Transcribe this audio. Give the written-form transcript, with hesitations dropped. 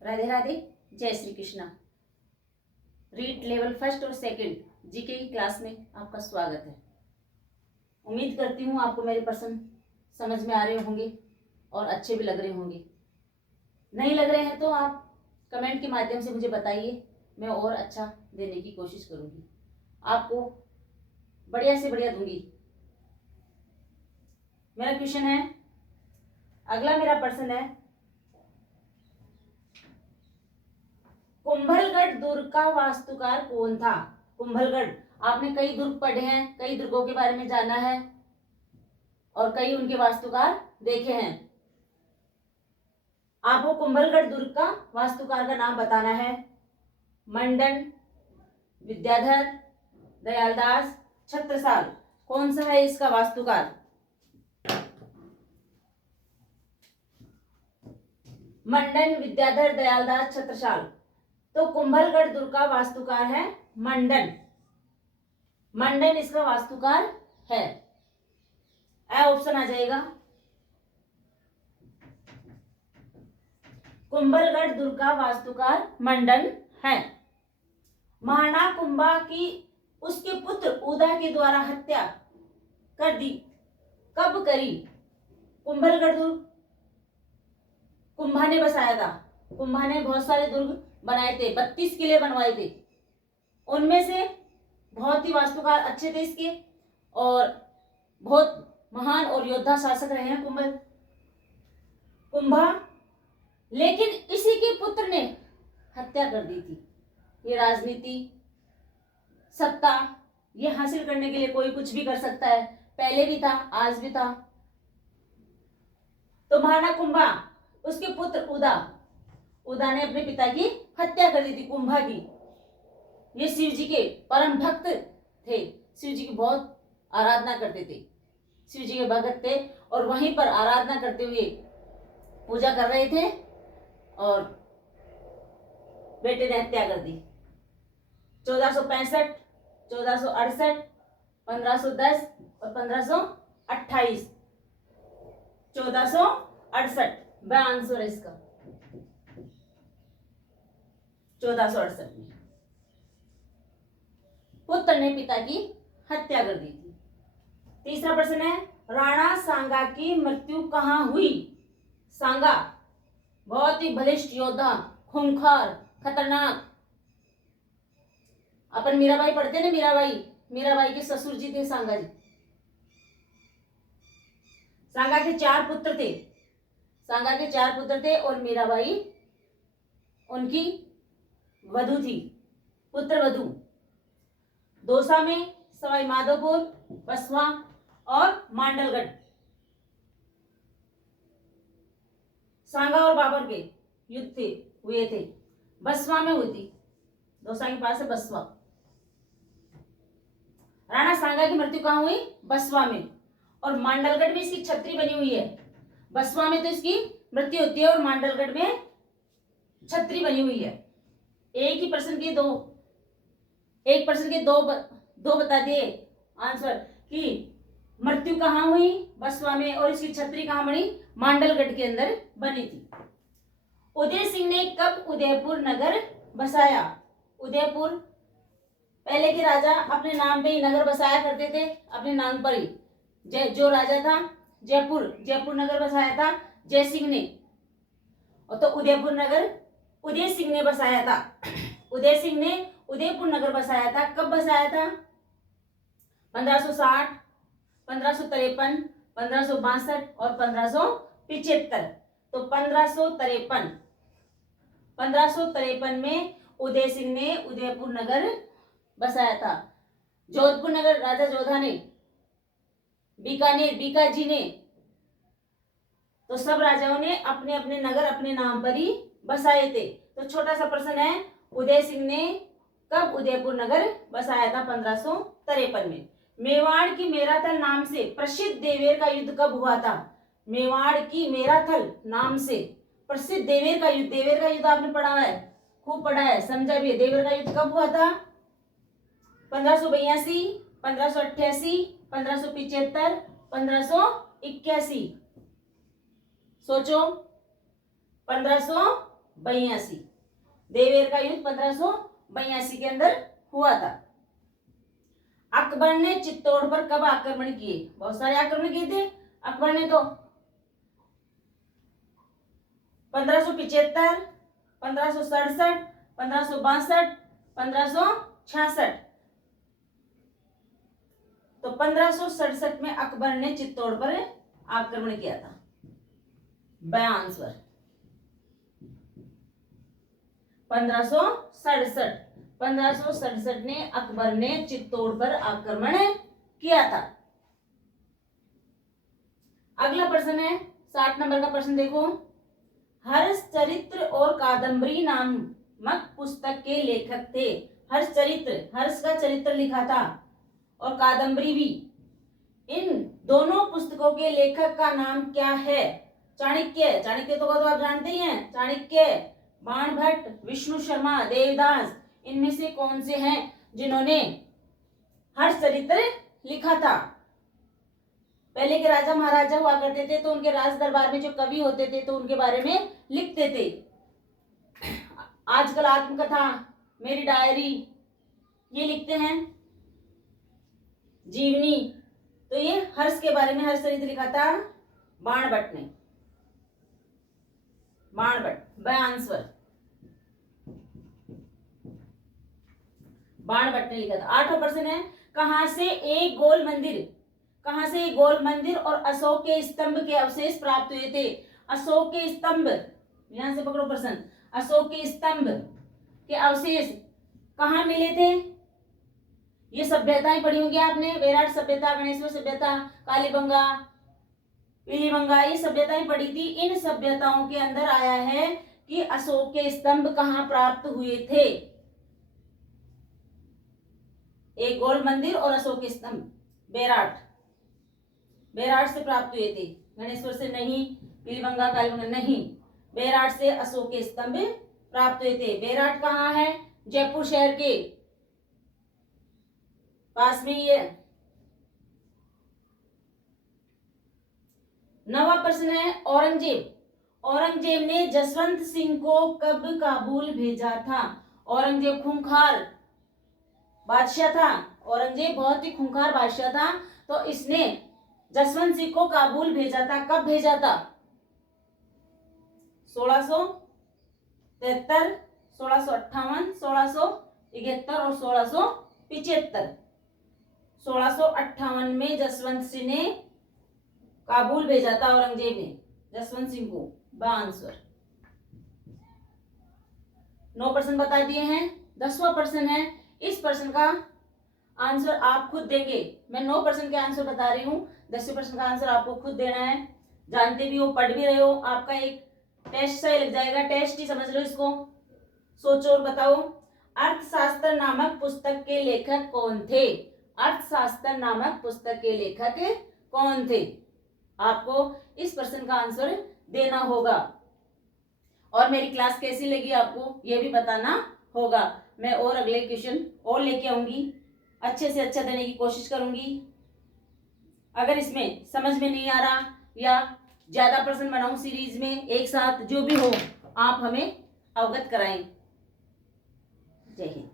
राधे राधे, जय Shri Krishna. Read level first और second GK की क्लास में आपका स्वागत है। उम्मीद करती हूँ आपको मेरे प्रश्न समझ में आ रहे होंगे और अच्छे भी लग रहे होंगे। नहीं लग रहे हैं तो आप कमेंट के माध्यम से मुझे बताइए, मैं और अच्छा देने की कोशिश करूँगी, आपको बढ़िया से बढ़िया दूंगी। मेरा क्वेश्चन है, अगला मेरा प्रश्न है, कुंभलगढ़ दुर्ग का वास्तुकार कौन था? कुंभलगढ़, आपने कई दुर्ग पढ़े हैं, कई दुर्गों के बारे में जाना है और कई उनके वास्तुकार देखे हैं। आपको कुंभलगढ़ दुर्ग का वास्तुकार का नाम बताना है। मंडन, विद्याधर, दयालदास, छत्रसाल, कौन सा है इसका वास्तुकार? मंडन, विद्याधर, दयालदास, छत्रसाल। तो कुंभलगढ़ दुर्ग का वास्तुकार है मंडन। मंडन इसका वास्तुकार है। ए ऑप्शन आ जाएगा। कुंभलगढ़ दुर्ग का वास्तुकार मंडन है। महाना कुंभा की उसके पुत्र उदा के द्वारा हत्या कर दी, कब करी? कुंभलगढ़ दुर्ग कुंभा ने बसाया था। कुंभा ने बहुत सारे दुर्ग बनाए थे, 32 किले बनवाए थे। उनमें से बहुत ही वास्तुकार अच्छे थे इसके और बहुत महान और योद्धा शासक रहे हैं कुंभा। लेकिन इसी के पुत्र ने हत्या कर दी थी। ये राजनीति, सत्ता, ये हासिल करने के लिए कोई कुछ भी कर सकता है, पहले भी था, आज भी था। तो महाना कुंभा, उसके पुत्र उदा ने अपने पिता की हत्या कर दी थी, कुंभा की। ये शिव जी के परम भक्त थे, शिव जी की बहुत आराधना करते थे, शिव जी के भक्त थे और वहीं पर आराधना करते हुए पूजा कर रहे थे और बेटे ने हत्या कर दी। 1465, 1468, 1510 और 1528। 1468 वह आंसर है इसका। 1468 में पुत्र ने पिता की हत्या कर दी थी। तीसरा प्रश्न है, राणा सांगा की मृत्यु कहाँ हुई? सांगा बहुत ही बलिष्ठ योद्धा, खूंखार, खतरनाक। अपन मीराबाई पढ़ते ना, मीराबाई के ससुर जी थे सांगा जी। सांगा के 4 पुत्र थे। सांगा के 4 पुत्र थे और मीराबाई उनकी वधु थी, पुत्र वधु। दौसा में, सवाई माधोपुर, बसवा और मांडलगढ़। सांगा और बाबर के युद्ध हुए थे, बसवा में हुई थी। दौसा के पास है बसवा। राणा सांगा की मृत्यु कहाँ हुई? बसवा में। और मांडलगढ़ में इसकी छतरी बनी हुई है। बसवा में तो इसकी मृत्यु होती है और मांडलगढ़ में छतरी बनी हुई है। एक ही प्रश्न के दो बता दिए आंसर कि मृत्यु कहाँ हुई? बसवा में, और इसकी छतरी कहाँ बनी? मांडलगढ़ के अंदर बनी थी। उदय सिंह ने कब उदयपुर नगर बसाया? उदयपुर, पहले के राजा अपने नाम पे ही नगर बसाया करते थे, अपने नाम पर ही। जो राजा था जयपुर नगर बसाया था जय सिंह ने, और तो उदयपुर नगर उदय सिंह ने बसाया था। उदय सिंह ने उदयपुर नगर बसाया था। कब बसाया था? 1560, 1553, 1562 और 1575। तो 1553 में उदय सिंह ने उदयपुर नगर बसाया था। जोधपुर नगर राजा जोधा ने, बीकानेर बीकाजी ने, तो सब राजाओं ने अपने अपने नगर अपने नाम पर ही बसाए थे। तो छोटा सा प्रश्न है, उदय सिंह ने कब उदयपुर नगर बसाया था? 1553 में। मेवाड़ की मेराथल नाम से प्रसिद्ध देवेर का युद्ध कब हुआ था? मेवाड़ की मेराथल नाम से प्रसिद्ध देवेर का युद्ध आपने पढ़ा है, खूब पढ़ा है, समझा भी है। देवेर का युद्ध कब हुआ था? 1582, 1588, 1575, 1581। सोचो, 1582। देवेर का युद्ध 1582 के अंदर हुआ था। अकबर ने चित्तौड़ पर कब आक्रमण किए? बहुत सारे आक्रमण किए थे अकबर ने तो। 1575, 1567, 1562, 1566। तो 1567 में अकबर ने चित्तौड़ पर आक्रमण किया था। बाय आंसर 1567 ने अकबर ने चित्तौड़ पर आक्रमण किया था। अगला प्रश्न है 60 नंबर का प्रश्न देखो। हर्षचरित्र और कादम्बरी नामक पुस्तक के लेखक थे। हर्षचरित्र, हर्ष का चरित्र लिखा था, और कादम्बरी भी। इन दोनों पुस्तकों के लेखक का नाम क्या है? चाणक्य, चाणक्य तो आप जानते ही हैं। चाणक्य, बाणभट्ट, विष्णु शर्मा, देवदास, इनमें से कौन से हैं जिन्होंने हर्षचरित्र लिखा था? पहले के राजा महाराजा हुआ करते थे तो उनके राज दरबार में जो कवि होते थे तो उनके बारे में लिखते थे। आजकल आत्मकथा, मेरी डायरी, ये लिखते हैं, जीवनी। तो ये हर्ष के बारे में हर्षचरित्र लिखा था बाणभट्ट ने। बाणभट्ट, बाय आंसर बाणभट्ट ने लिखा था। 8वां प्रश्न है, कहां से एक गोल मंदिर और अशोक के स्तंभ के अवशेष प्राप्त हुए थे? अशोक के स्तंभ, यहां से पकड़ो प्रश्न। अशोक के स्तंभ के अवशेष कहां मिले थे? ये सभ्यताएं पढ़ी होंगी आपने, विराट सभ्यता, गणेश्वर सभ्यता, कालीबंगा, पीलीबंगा, ये सभ्यताएं पढ़ी थी। इन सभ्यताओं के अंदर आया है कि अशोक के स्तंभ कहां प्राप्त हुए थे? एक गोल मंदिर और अशोक के स्तंभ बेराट से प्राप्त हुए थे। गणेश्वर से नहीं, पीलीबंगा, कालीबंगा नहीं, बेराट से अशोक के स्तंभ प्राप्त हुए थे। बेराट कहाँ है? जयपुर शहर के पास में ही है। 9वां प्रश्न है, औरंगजेब ने जसवंत सिंह को कब काबुल भेजा था? औरंगजेब खूंखार बादशाह था। औरंगजेब बहुत ही खूंखार बादशाह था, तो इसने जसवंत सिंह को काबुल भेजा था। कब भेजा था? 1673, 1658, 1671 और 1675। 1658 में जसवंत सिंह ने काबुल भेजा था, औरंगजेब ने जसवंत सिंह को। आंसर 9 प्रश्न बता दिए हैं। 10वां प्रश्न है, इस प्रश्न का आंसर आप खुद देंगे। मैं 9 प्रश्न के आंसर बता रही हूँ, 10वें प्रश्न का आंसर आपको खुद देना है। जानते भी हो, पढ़ भी रहे हो, आपका एक टेस्ट सा ही लग जाएगा, टेस्ट ही समझ लो इसको। सोचो और बताओ, अर्थशास्त्र नामक पुस्तक के लेखक कौन थे? अर्थशास्त्र नामक पुस्तक के लेखक कौन थे? आपको इस प्रश्न का आंसर देना होगा। और मेरी क्लास कैसी लगी आपको ये भी बताना होगा। मैं और अगले क्वेश्चन और लेके आऊंगी, अच्छे से अच्छा देने की कोशिश करूंगी। अगर इसमें समझ में नहीं आ रहा या ज्यादा प्रश्न बनाऊं सीरीज में एक साथ, जो भी हो आप हमें अवगत कराएं। जय हिंद।